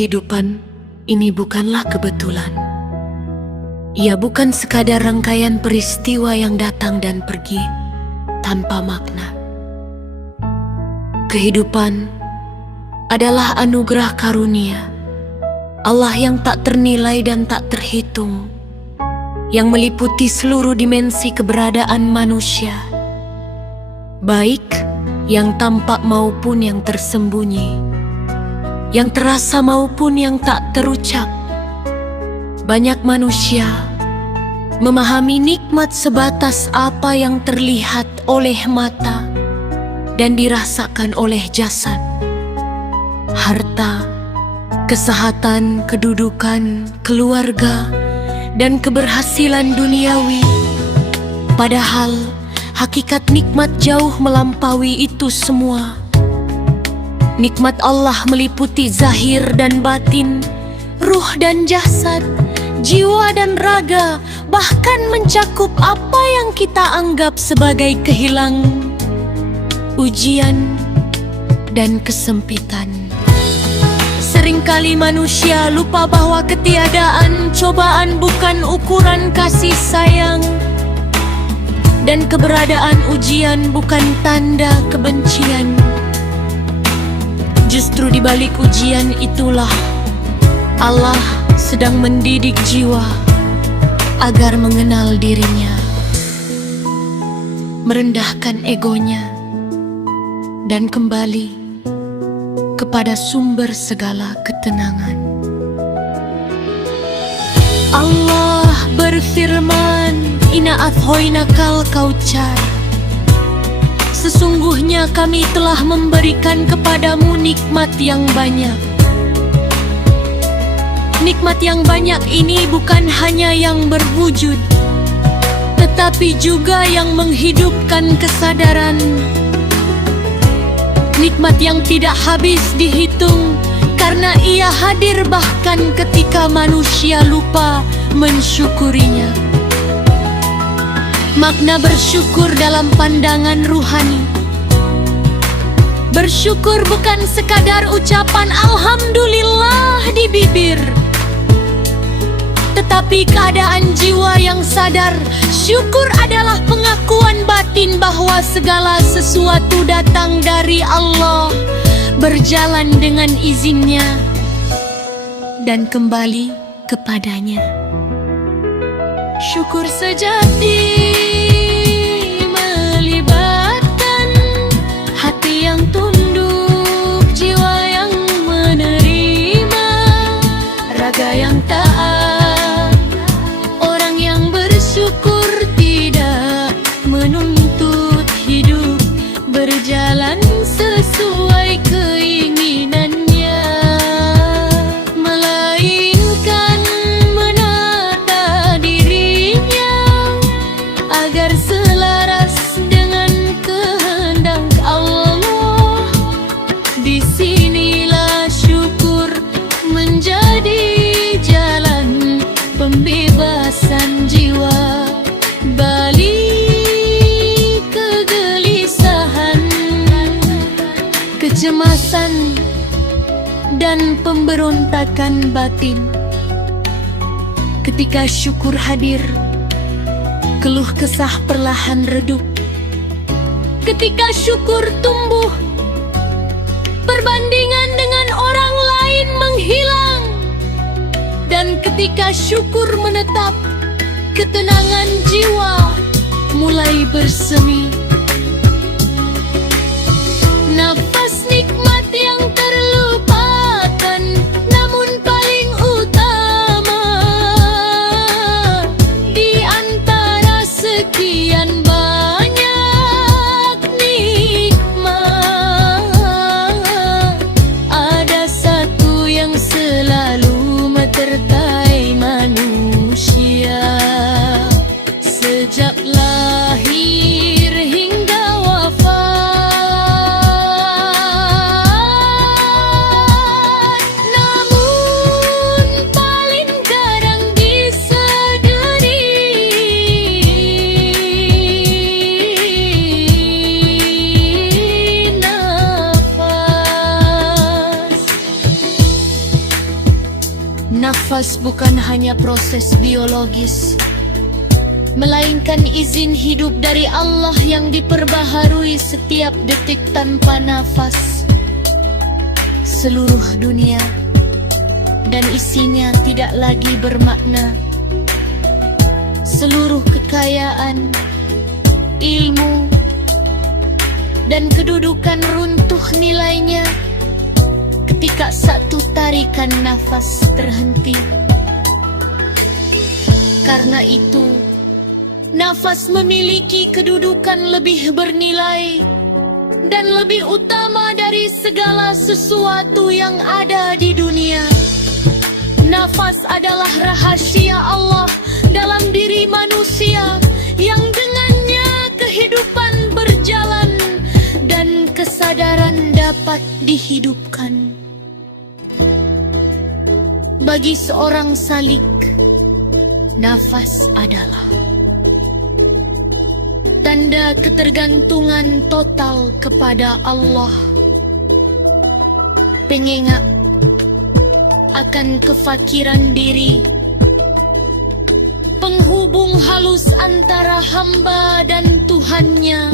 Kehidupan ini bukanlah kebetulan. Ia bukan sekadar rangkaian peristiwa yang datang dan pergi tanpa makna. Kehidupan adalah anugerah karunia Allah yang tak ternilai dan tak terhitung, yang meliputi seluruh dimensi keberadaan manusia, baik yang tampak maupun yang tersembunyi, yang terasa maupun yang tak terucap. Banyak manusia memahami nikmat sebatas apa yang terlihat oleh mata dan dirasakan oleh jasad. Harta, kesehatan, kedudukan, keluarga, dan keberhasilan duniawi. Padahal hakikat nikmat jauh melampaui itu semua. Nikmat Allah meliputi zahir dan batin, ruh dan jasad, jiwa dan raga, bahkan mencakup apa yang kita anggap sebagai kehilangan, ujian, dan kesempitan. Seringkali manusia lupa bahwa ketiadaan cobaan bukan ukuran kasih sayang, dan keberadaan ujian bukan tanda kebencian. Justru di balik ujian itulah Allah sedang mendidik jiwa agar mengenal dirinya, merendahkan egonya, dan kembali kepada sumber segala ketenangan. Allah berfirman, Inna athhoinakal kautsar. Sesungguhnya kami telah memberikan kepadamu nikmat yang banyak. Nikmat yang banyak ini bukan hanya yang berwujud, tetapi juga yang menghidupkan kesadaran. Nikmat yang tidak habis dihitung, karena ia hadir bahkan ketika manusia lupa mensyukurinya. Makna bersyukur dalam pandangan ruhani. Bersyukur bukan sekadar ucapan Alhamdulillah di bibir, tetapi keadaan jiwa yang sadar. Syukur adalah pengakuan batin bahwa segala sesuatu datang dari Allah, berjalan dengan izinnya, dan kembali kepadanya. Syukur sejati melibatkan hati yang tunduk, jiwa yang menerima, raga yang taat. Orang yang bersyukur tidak menuntut hidup berjalan sesuai keinginannya, melainkan menata dirinya agar selaras dengan kehendak Allah. Disinilah syukur menjadi jalan pembebasan jiwa, balik kegelisahan, kecemasan, dan pemberontakan batin. Ketika syukur hadir, keluh kesah perlahan redup. Ketika syukur tumbuh, perbandingan dengan orang lain menghilang. Dan ketika syukur menetap, ketenangan jiwa mulai bersemi. Nafas nikmat yang terlupakan, namun paling utama di antara sekian banyak nikmat. Ada satu yang selalu menyertai manusia sejak lahir hingga bukan hanya proses biologis, melainkan izin hidup dari Allah yang diperbaharui setiap detik tanpa nafas. Seluruh dunia dan isinya tidak lagi bermakna. Seluruh kekayaan, ilmu, dan kedudukan runtuh nilainya ketika satu tarikan nafas terhenti. Karena itu, nafas memiliki kedudukan lebih bernilai dan lebih utama dari segala sesuatu yang ada di dunia. Nafas adalah rahasia Allah dalam diri manusia yang dengannya kehidupan berjalan dan kesadaran dapat dihidupkan. Bagi seorang salik, nafas adalah tanda ketergantungan total kepada Allah, pengengak akan kefakiran diri, penghubung halus antara hamba dan Tuhannya.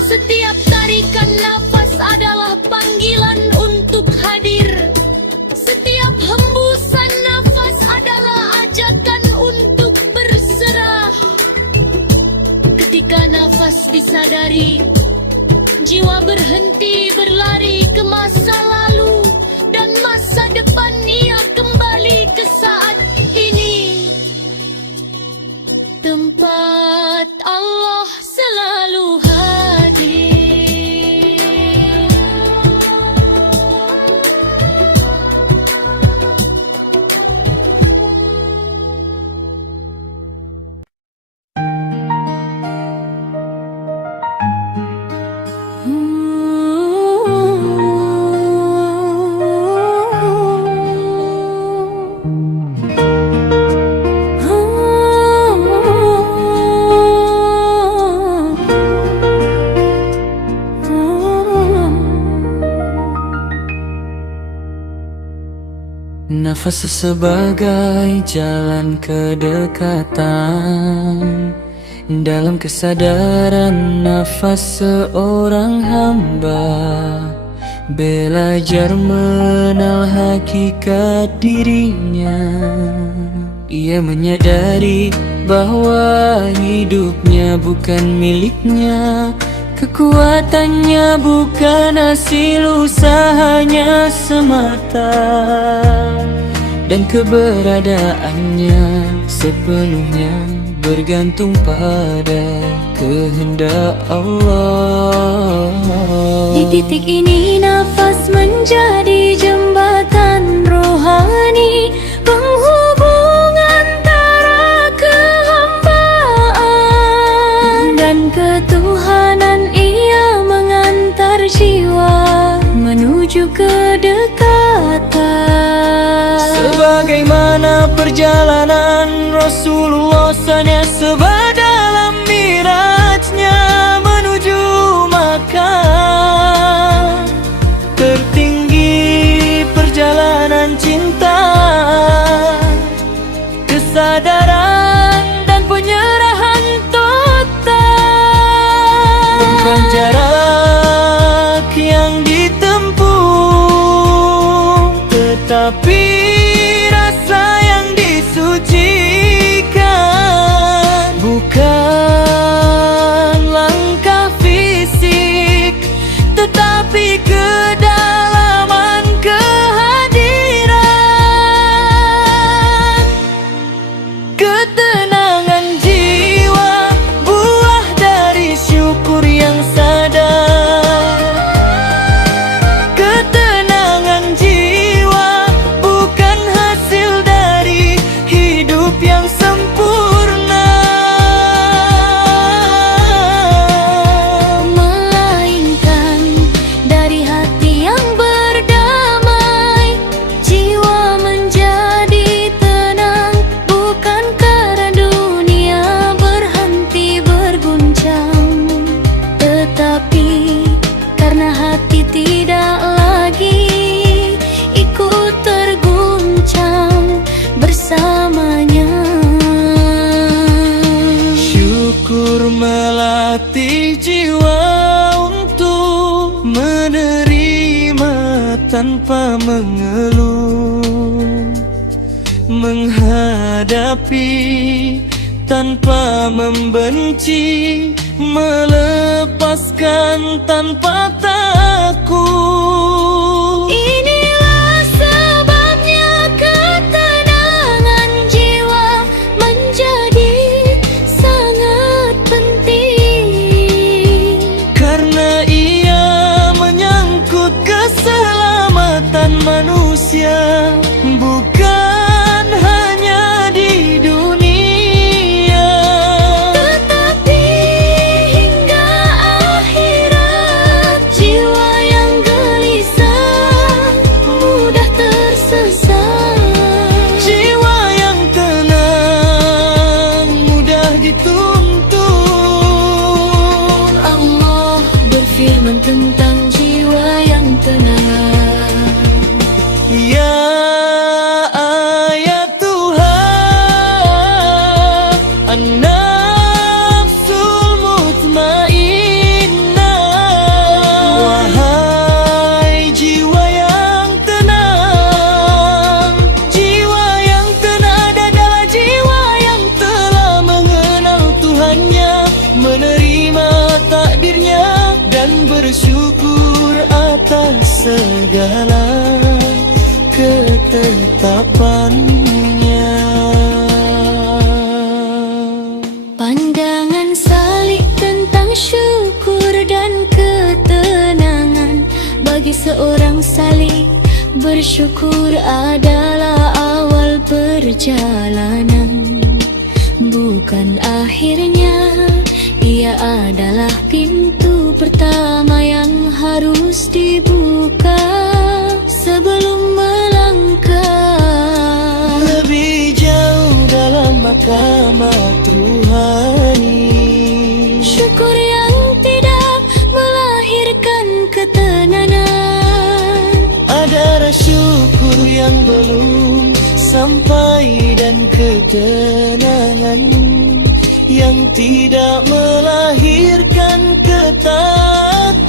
Setiap tarikan nafas adalah panggilan untuk hadir. Setiap hembusan nafas adalah ajakan untuk berserah. Ketika nafas disadari, jiwa berhenti berlari ke masa lalu dan masa depan. Ia kembali ke saat ini, tempat Allah selalu hadir. Nafas sebagai jalan kedekatan. Dalam kesadaran nafas seorang hamba belajar mengenal hakikat dirinya. Ia menyadari bahwa hidupnya bukan miliknya, kekuatannya bukan hasil usahanya semata, dan keberadaannya sepenuhnya bergantung pada kehendak Allah. Di titik ini nafas menjadi jembatan rohani, penghubung antara kehambaan dan ketuhanan. Ia mengantar jiwa menuju kedekatan. Sebagaimana perjalanan Rasulullah SAW dalam mi'rajnya menuju Makkah, tertinggi perjalanan cinta, kesadaran dan penyerahan total. Bukan jarak yang ditempuh, tetapi rasa yang disucikan. bersyukur melatih jiwa untuk menerima tanpa mengeluh, menghadapi tanpa membenci, melepaskan tanpa takut. Inilah sebabnya ketenangan jiwa menjadi sangat penting, Karena ia menyangkut keselamatan manusia, bukan hanya di dunia, tetapi hingga akhirat. Jiwa yang gelisah mudah tersesat, jiwa yang tenang mudah dituntun. Allah berfirman tentang jiwa yang tenang. Ya ayat Tuhan, an-nafsul mutmainnah, wahai jiwa yang tenang. Jiwa yang tenang adalah jiwa yang telah mengenal Tuhannya, menerima takdirnya, dan bersyukur atas segala ketetapannya. Pandangan salih tentang syukur dan ketenangan bagi seorang salih. Bersyukur adalah awal perjalanan, bukan akhirnya. Ia adalah pintu pertama yang harus dibuka sebelum melangkah Lebih jauh dalam makamat ruhani, syukur yang tidak melahirkan ketenangan. ada syukur yang belum sampai, dan ketenangan yang tidak melahirkan ketaatan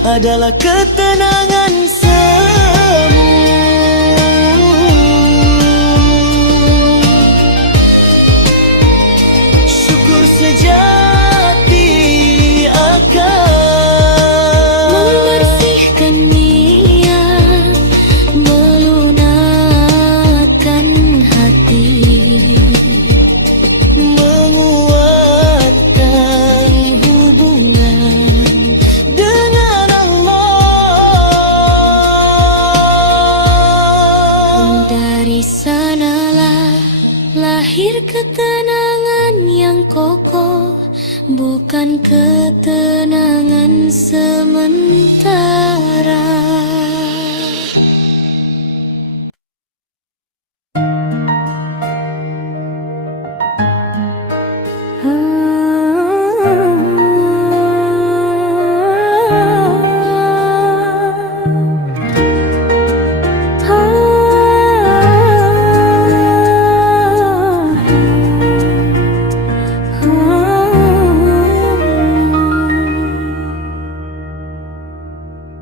adalah ketenangan semu. Syukur sejati akan Membersihkan niat, melunakkan hati, menguatkan hubungan dengan Allah. dari sanalah lahir ketenangan yang kokoh, bukan ketenangan sementara.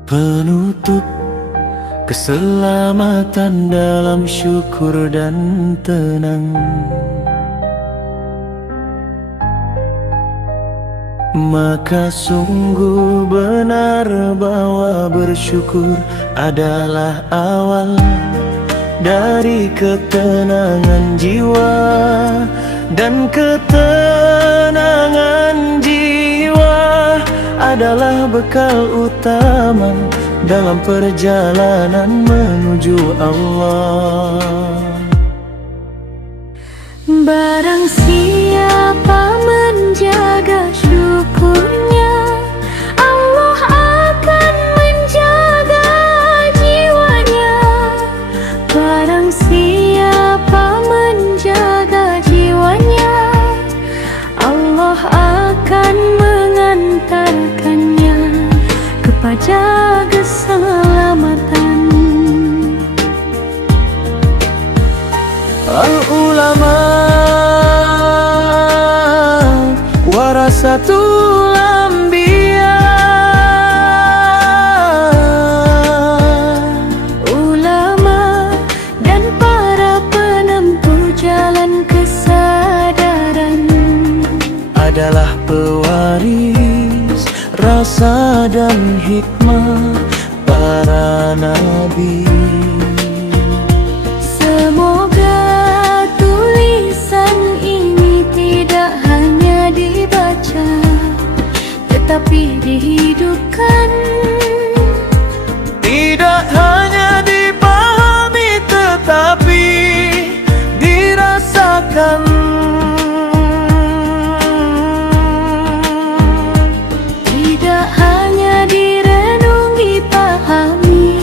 Penutup keselamatan dalam syukur dan tenang, maka sungguh benar bahwa bersyukur adalah awal dari ketenangan jiwa, dan ketenangan jiwa adalah bekal utama dalam perjalanan menuju Allah. Barang siapa menjaga syukurnya, Allah akan menjaga jiwanya. Barang siapa menjaga jiwanya, Allah akan mengantarkannya kepada keselamatan. Al-ulama warasatul anbiya. Ulama dan para penempuh jalan kesadaran adalah pewaris rasa dan hikmah para nabi. Semoga tulisan ini tidak hanya dibaca, tetapi dihidupkan. Tidak hanya dipahami tetapi dirasakan. Tidak hanya direnungi, pahami,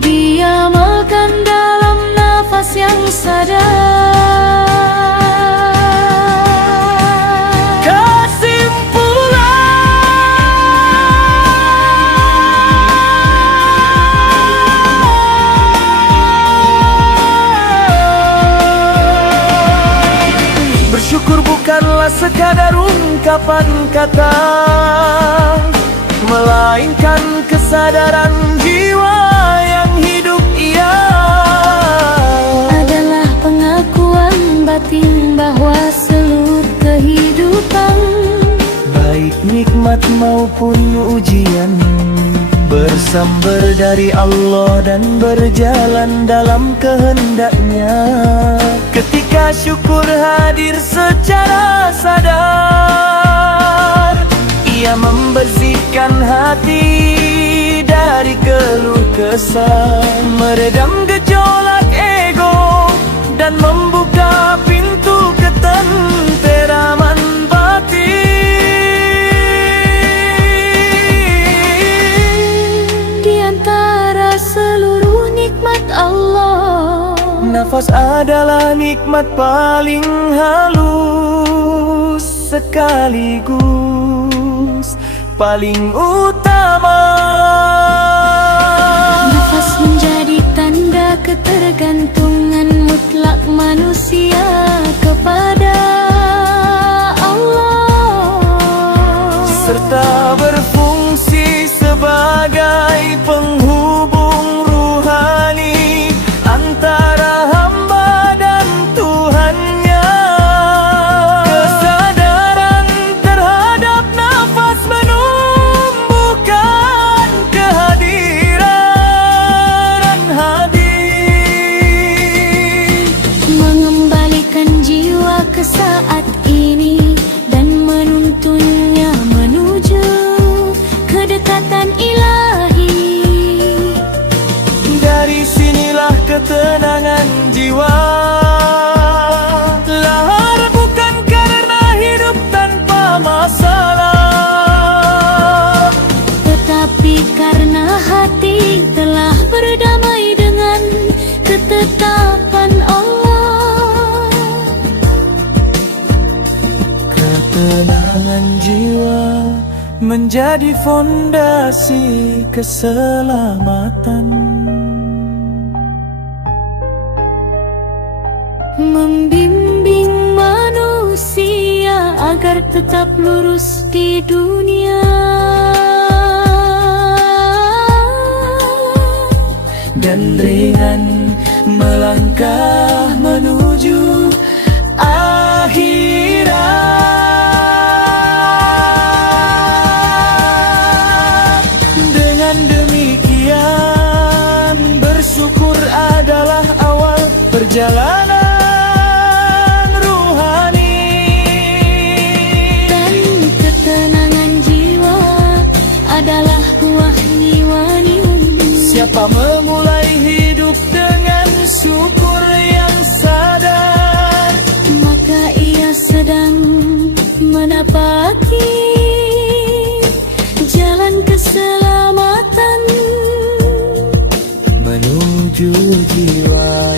diamalkan dalam nafas yang sadar. Bersyukur bukanlah sekadar ungkapan kata, melainkan kesadaran jiwa yang hidup ia. Adalah pengakuan batin bahwa seluruh kehidupan, baik nikmat maupun ujian, bersumber dari Allah dan berjalan dalam kehendak-Nya. Ketika syukur hadir secara sadar, ia membersihkan hati dari keluh kesah, meredam gejolak ego dan membuka pintu ketenteraman batin. di antara seluruh nikmat Allah, nafas adalah nikmat paling halus sekaligus paling utama. nafas menjadi tanda ketergantungan mutlak manusia kepada Allah, serta berfungsi sebagai penghubung ruhani antara hamba dan Tuhannya. Kesadaran terhadap nafas menumbuhkan kehadiran hadir, mengembalikan jiwa ke saat ini dan menuntunnya menuju kedekatan ilahi. dari sinilah ketenangan jiwa. Lahar bukan karena hidup tanpa masalah, Tetapi karena hati telah berdamai dengan ketetapan Allah. ketenangan jiwa menjadi fondasi keselamatan. Membimbing manusia agar tetap lurus di dunia, dan ringan melangkah menuju akhirat. Dengan demikian, bersyukur adalah awal perjalanan ruhani, dan ketenangan jiwa adalah buah niwani. siapa memulai hidup dengan syukur yang sadar, Maka ia sedang menapaki jalan keselamatan menuju jiwa